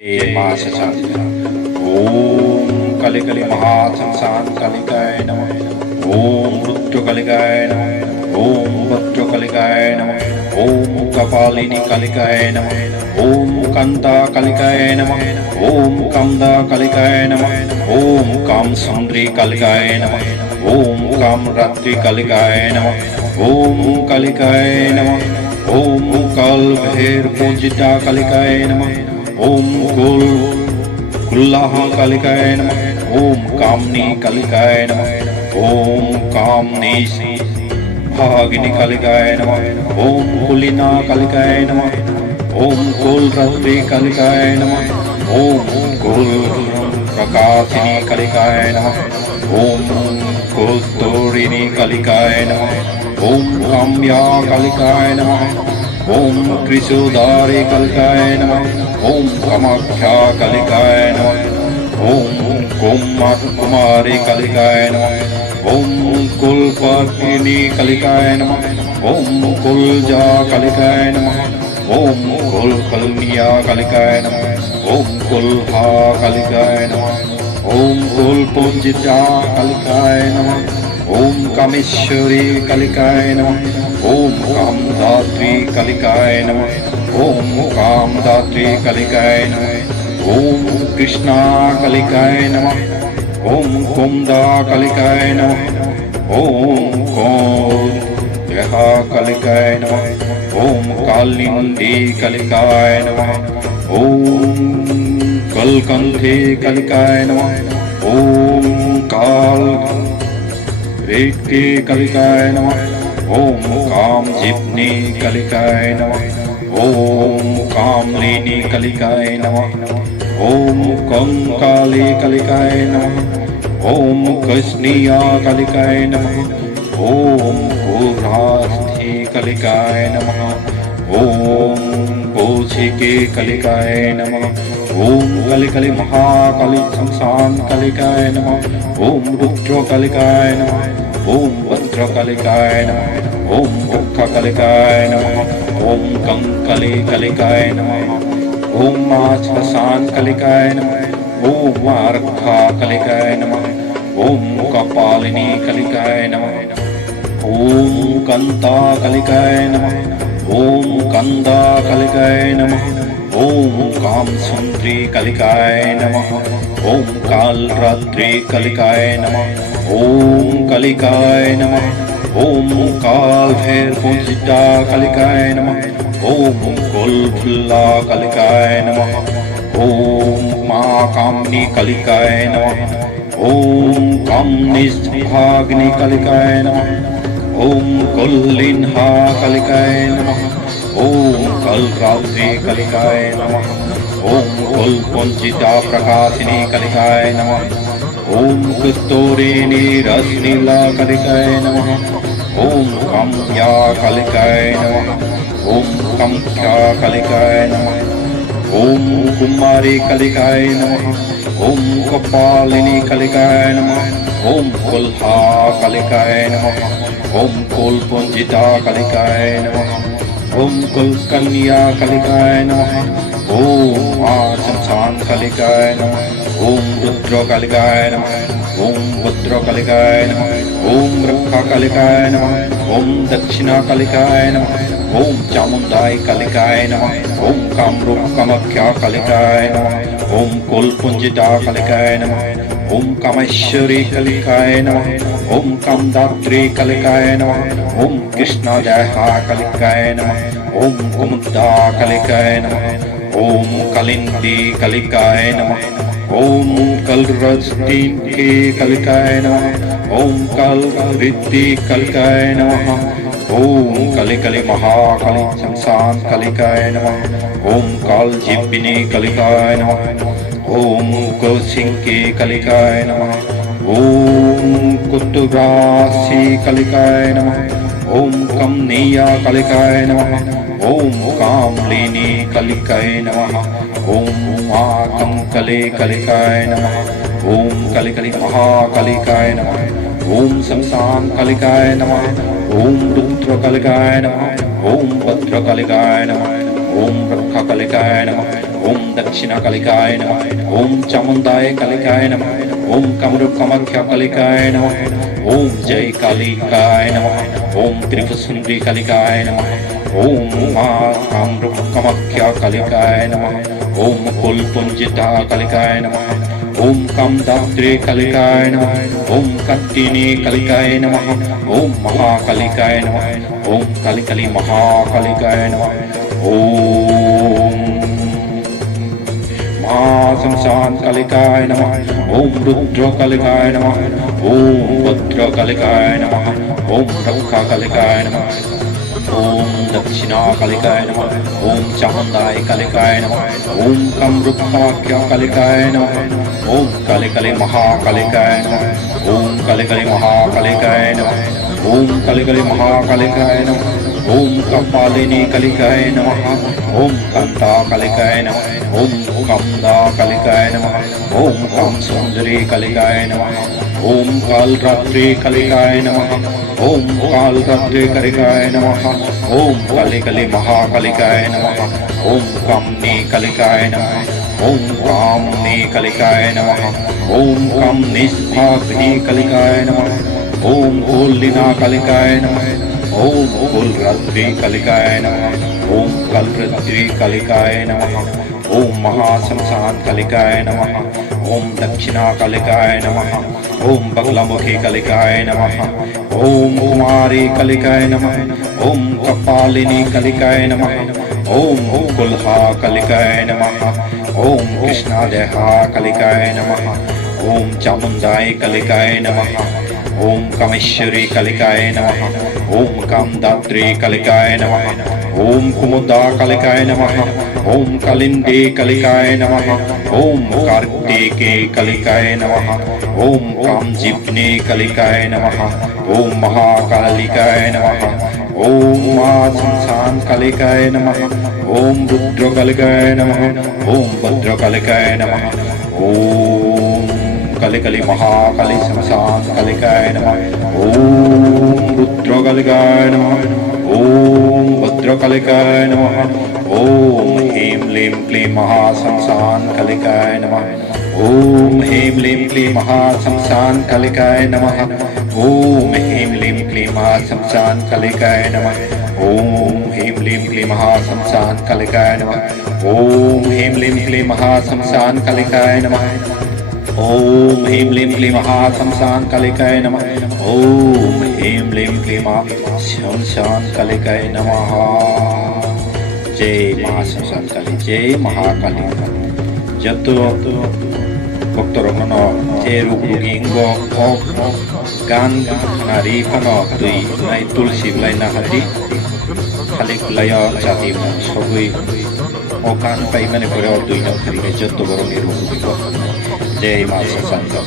मास ओम कलि कलि महासंसान कलिकाय नमः। ओम रुद्र कलिकाय नमः। ओम भद्र कलिकाय नमः। ओम कपालिनी कलिकाय नमः। ओम कंदा कलिकाय नमः। ओम कंदा कलिकाय नमः। ओम काम सुंदरी कलिकाय नमः। ओम काम रात्रि कलिकाय नमः। ओम कलिकाय नमः। ओम काल भैर पूजिता कलिकाय नमः। ओम कुल्लाह कलिकाय नमः। ओम कामनी कलिकाय नमः। ओम कामनी भागिनी कलिकाय नमः। ओम कुलिना कलिकाय नमः। ओम कुलरत्री कलिकाय नमः। ओम कुल प्रकाशिनी कलिकाय नमः। ओम कुलतोरिणी कलिकाय नमः। ओम काम्या कलिकाय नमः। ओम त्रिशूलधारी कलिकाय नमः। ओम कामाख्या कलिकाय नमः। ओम कुमारी कलिकाय नमः। ओम कुलपत्नी कलिकाय नमः। ओम कुलजा कलिकाय नमः। ओम कुलकलनिया कलिकाय नमः। ओम कुल्हा कलिकाय नमः। ओम कुलपूजिता कलिकाय नमः। ओम कामेश्वरी कलिकाय नमः। ओम कामदात्री कलिकाय नमः। ओम कामदात्री कलिकाय नमः। ओम कृष्णा कलिकाय नमः। ओम कुंदा कलिकाय नमः। ओम कौंदहा कलिकाय नमः। ओम कालिंदी कलिकाय नमः। ओम कलकंठे कलिकाय नमः। ओम काल रेक्ति कलिकाय नमः। ओम काम जिप्नी कलिकाय नमः। ओम कामलिनी कलिकाय नमः। ओम कंकाली कलिकाय नमः। ओम कृष्णिया कलिकाय नमः। ओम कुरास्थि कलिकाय नमः। ओम कौशिके कलिकाय नमः। ओम कलि कलि महाकलि शमशान कलिकाय नमः। ओम रुद्र कलिकाय नमः। ओम भद्र कलिकाय नमः। ओम मुख कलिकाय नमः। ओम कंकलि कलिकाय नमः। ओम माछसान कलिकाय नमः। ओम अर्घा कलिकाय नमः। ओम कपालिनी कलिकाय नमः। ओम कंता कलिकाय नमः। ओम कंदा कलिकाय नमः। ओम काम सुंदरी कलिकाय नमः। ओम कालरात्रि कलिकाय नमः। ओम कलिकाय नमः। ओम काल भैर पूजिता कलिकाय नमः। ओम कुलफुल्ला कलिकाय नमः। ओम माँ कामनी कलिकाय नमः। ओम कामनी भागिनी कलिकाय नमः। ओम कुल्लिन्हा कलिकाय नमः। ओम कलरात्रि कलिकाय नमः। ओम कुलपुंजिता प्रकाशिनी कलिकाय नमः। ओम कुस्तोरिणी रसनीला कलिकाय नमः। ओम काम्या कलिकाय नमः। ओम काम्ख्या कलिकाय नमः। ओम कुमारी कलिकाय नमः। ओम कपालिनी कलिकाय नमः। ओम कुल्हा कलिकाय नमः। ओम कुलपुंजिता कलिकाय नमः। ओम कुलकन्या कलिकाय नमः। ओम शमशान कलिकाय नमः। ओम रुद्र कलिकाय नमः। ओम भद्र कलिकाय नमः। ओम रक्षा कलिकाय नमः। ओम दक्षिणा कलिकाय नमः। ओम चामुंडाई कलिकाय नमः। ओम कामरूप कामाख्या कलिकाय नमः। ओम कुलपुंजिता कलिकाय नमः। ओम कामेश्वरी कलिकाय नमः। ओम कामदात्री कलिकाय नमः। ओम कृष्णा जयहा कलिकाय नमः। ओम कुमुदा कलिकाय नमः। ओम कलिंदी कलिकाय नमः। ओम कलरजती के कलिकाय नमः। ओम कलरिद्धि कलिकाय नमः। ओम कलि कलि महाकलि शमशान कलिकाय नमः। ओम काल जिप्पिनी कलिकाय नमः। ओम कौशिकी कलिकाय नमः। ओम कुतुरासी कलिकाय नमः। ओम कमनीया कलिकाय नमः। ओम कामलिनी कलिकाय नमः। ओम कंकले कलिकाय नमः। ओम कलि कलि महाकलिकाय नमः। ओम शमशान कलिकाय नमः। ओम रुद्र कलिकाय नमः। ओम भद्र कलिकाय नमः। ओम रक्षा कालिकाय नमः ओम दक्षिणा कालिकाय नमः ओम चामुंडाय कालिकाय नमः ओम कामरूप कामाख्या कालिकाय नमः ओम जय कालिकाय नमः ओम त्रिपुर कालिकाय नमः ओम मां कामरूप कामाख्या कालिकाय नमः ओम कुलपुंजिता कालिकाय नमः ओम कामदात्री कालिकाय नमः ओम कत्तिनी कालिकाय नमः ओम महाकालिकाय नमः ओम कालिकली महाकालिकाय नमः ओम महाशंसान कालिकाय नमः ओम रुद्र कालिकाय नमः ओम भद्र कालिकाय नमः ओम रक्षा कालिकाय नमः ओम दक्षिणा कालिकाय नमः ओम चामुंडाय कालिकाय नमः ओम कामरूप कामाख्या कालिकाय नमः ओम कालिकली महाकालिकाय नमः ओम कालिकली महाकालिकाय नमः ओम कालिकली महाकालिकाय नमः ओम कपालिनी कालिकाय नमः ओम कांता कालिकाय नमः ओम कामदा कालिकाय नमः ओम काम सुंदरी कालिकाय नमः ओम कालरात्रि कालिकाय नमः ओम कालरात्रि कालिकाय नमः ओम कालिकली महाकालिकाय नमः ओम कामनी कालिकाय नमः ओम कामनी कालिकाय नमः ओम कामनिष्ठाग्नि कालिकाय नमः ओम कोलिना कालिकाय नमः ओम कुलरात्रि कालिकाय नमः ओम कलरात्रि कालिकाय नमः ओम महाशंसान कालिकाय नमः ओम दक्षिणा कालिकाय नमः ओम बगलामुखी कालिकाय नमः ओम कुमारी कालिकाय नमः ओम कपालिनी कालिकाय नमः ओम कुल्हा कालिकाय नमः ओम कृष्णादेहा कालिकाय नमः ओम चामुंडाय कालिकाय नमः ओम कामेश्वरी कालिकाय नमः ओम कामदात्री कालिकाय नमः ओम कुमुदा कालिकाय नमः ओम कालिंदी कालिकाय नमः ओम कार्तिके कालिकाय नमः ओम कामजीवनी कालिकाय नमः ओम महाकालिकाय नमः ओम महाशंसान कालिकाय नमः ओम रुद्र कालिकाय नमः ओम भद्र कालिकाय नमः ओम कालिकली महाकाली शमशान कालिकाय नमः ओम रुद्र कालिकाय नमः ओम भद्र कालिकाय नमः ओम ह्रीं क्लीं क्लीं महाशंसान कालिकाय नमः ओम ह्रीं क्लीं क्लीं महाशंसान कालिकाय नमः ओम ह्रीं क्लीं क्लीं महाशंसान कालिकाय नमः ओम ह्रीं क्लीं क्लीं महाशंसान कालिकाय नमः ओम ह्रीं क्लीं क्लीं महाशंसान कालिकाय नमः ओम ह्रीं क्लीं क्लीं महाशंसान कालिकाय नमः ओम ह्रीं क्लीं क्लीं महाशंसान कालिकाय नमः जय महाशंसान काली जय महाकाली যত ভক্তরগণ যে রূপ রুগিঙ্গ গান নারী খান দুই নাই তুলসী লাই নাহাতি খালি লায় জাতি সবই ও গান পাই মানে পরে দুই না খালি যত বড় রূপ রুগিঙ্গ জয় মা শঙ্কর।